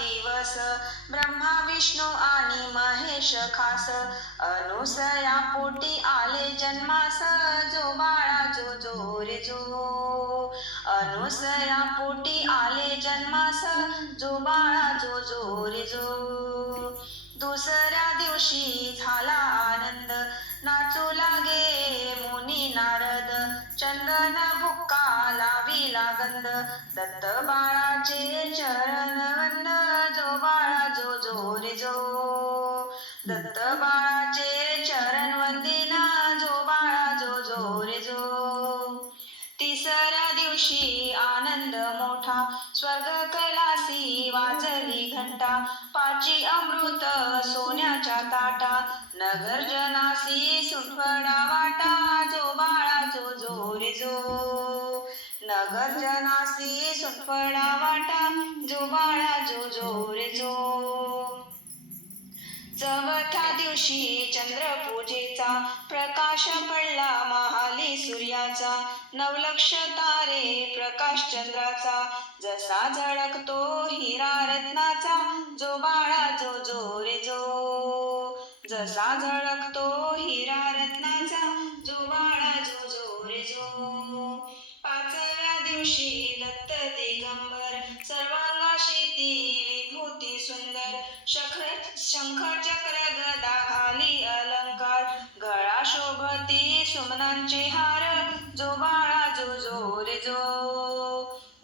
दिवस ब्रह्मा विष्णू आणि महेश खास अनुसया पोटी आले जन्मास जो बाळा जो जो रे जो अनुसया पोटी आले जन्मास जो बाळा जो जो रे जो दुसऱ्या दिवशी झाला आनंद नाचू लागे मुनी नारद चंदन बुक्का लाविला गंध दत्त बाळाचे चरण वंद जो बाळा जो जो रे जो दत्त बाळाचे चरण वंदिना जो बाळा जो जो रे जो तिसऱ्या दिवशी आनंद मोठा स्वर्ग कैलासी वाजली घंटा पाची अमृत सोन्याच्या ताटा नगर जनासी सुंठवडा वाटा जो बाळा जो जो रे जो नगर जनासी सुंठवडा वाटा जो बाळा जो जो रे जो चौथ्या दिवशी चंद्रपूजेचा प्रकाश पडला महाली सूर्याचा नवलक्ष तारे प्रकाश चंद्राचा जसा झळकतो हिरा रत्नाचा जो बाळा जो जो रे जो जसा झळकतो हिरा रत्नाचा जो बाळा जो जो रे जो पाचव्या दिवशी दत्त दिगंबर सर्वांगाशी ती विभूती सुंदर शंख चक्र गदा घाली अलंकार गळा शोभती सुमनांचे हार जो बाळा जो जो रे जो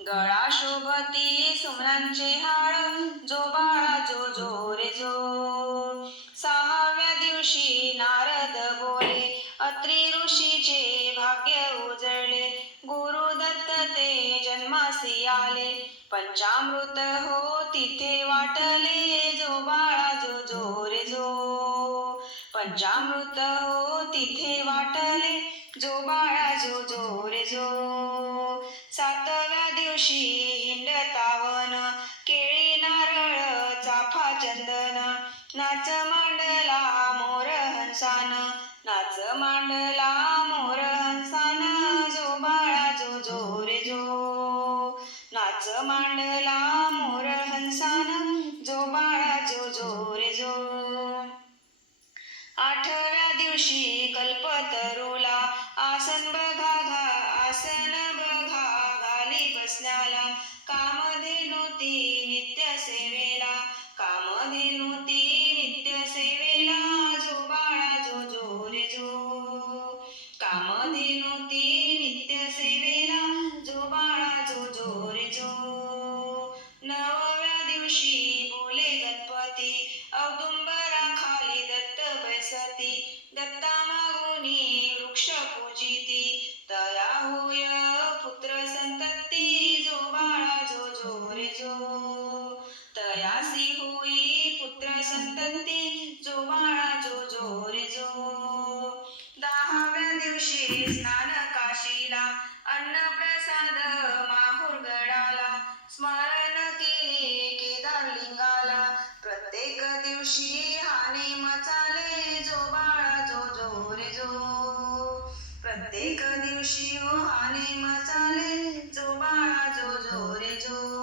गळा शोभती सुमनांचे हार जो बाळा जो जो रे जो सहाव्या दिवशी नारद बोले अत्री ऋषीचे भाग्य उजळले गुरु दत्त ते जन्मासी आले पंचामृत हो तिथे वाटले जो बाळा जो जो रे जो पंचामृत हो तिथे वाटले जो बाळा जो जो रे जो सातव्या दिवशी हिंडतावन केळी नारळ चाफा चंदन नाच मांडला मोर हंसान नाच मांडला मोर हंसान जो बाळा जो जो रे जो नाच मांडला मोर हंसान जो बाळा जो जो रे जो आठव्या दिवशी कल्पतरूला आसन बघा घाली बसण्याला कामधेनू ती नित्य सेवेला कामधेनू ती नित्य सेवेला जो बाळा जो जो रे जो कामधेनू ती नित्य सेवेला जो बाळा जो जो रे जो नवव्या दिवशी बोले गणपती औदुंबरा खाली दत्त बैसती दत्ता मागुनी वृक्ष पूजिती तया होय पुत्र संतती जो बाळा जो जो रे जो तयासी होई पुत्र संतती जो बाळा जो जो रे जो दहाव्या दिवशी स्नान काशीला अन्न प्रसाद माहुर गडाला स्मरण केले केदार लिंगाला प्रत्येक दिवशी हाने मचाले जो बाळा जो जो रे जो प्रत्येक दिवशी हाने मचाले जो बाळा जो जो रे जो